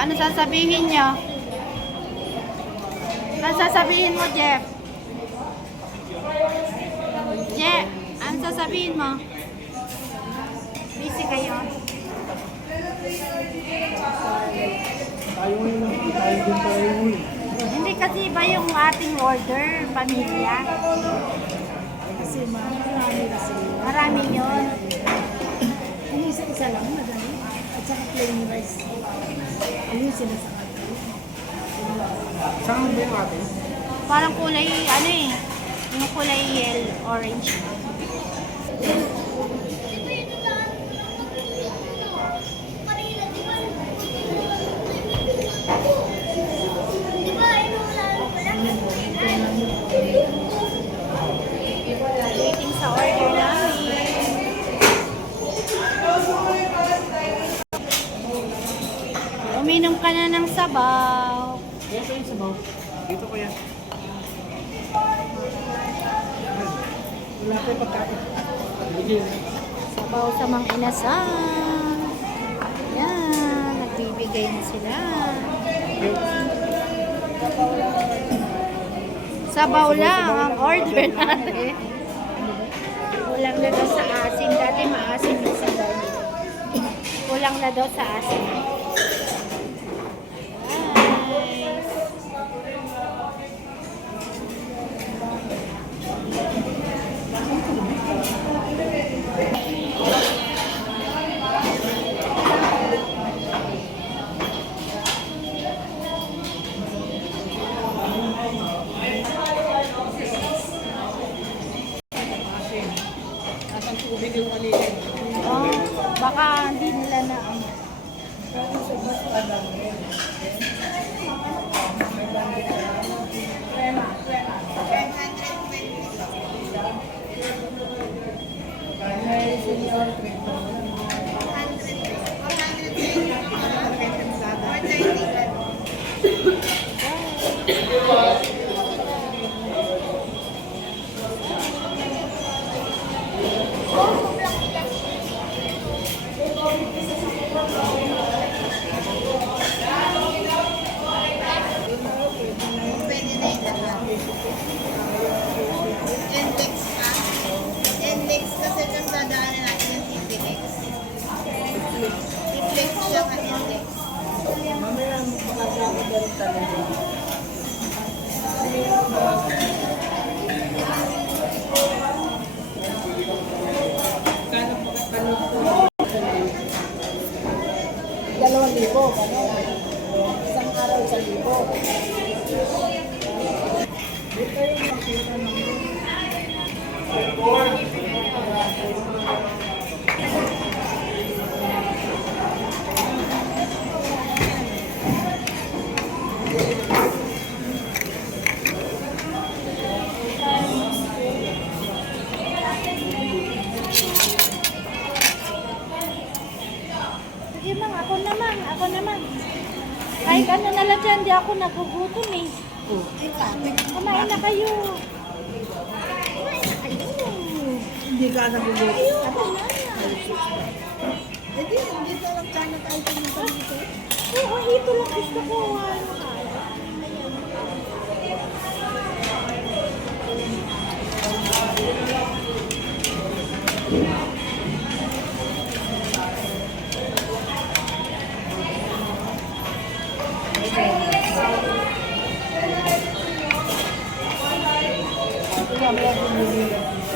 Ano sasabihin nyo? Ano sasabihin mo, Jeff? Jeff, ano sasabihin mo? Busy kayo? Hindi kasi iba yung ating order, pamilya. Kasi marami kasi. Marami yun. Yung isa-isa lang, madali. At saka plain rice. Ayun sila sa atin. Saan ba yung atin? Parang kulay, yung kulay yellow, orange. Waiting sa order namin. Uminom ka na ng sabaw. Yes, ayun sabaw. Dito ko yan. Wala ko yung pagkain. Sabaw sa mga inasal. Yan, nagbibigay na sila. Sabaw lang ang order natin. Kulang na daw sa asin. Dati maasin yung sabaw nila. Kulang na daw sa asin. Nice. Nasang tubig yung kanina. Oh, baka hindi nila na Index ka? Index kasi nang dadaanan natin yung T-Flex. T-Flex siya ka index. Mamaya makasama ka rin talaga. Libo, ano? Isang araw, 1,000. Dito yung makita ng sige mang, ako naman. Kahit ano na lang dyan, di ako nagugutom eh. Kumain na kayo. hindi ka nagugulat. Ako na. Hindi, hindi na lang sana tayo pumunta dito. Oo, ito lang gusto ko. Ito lang lang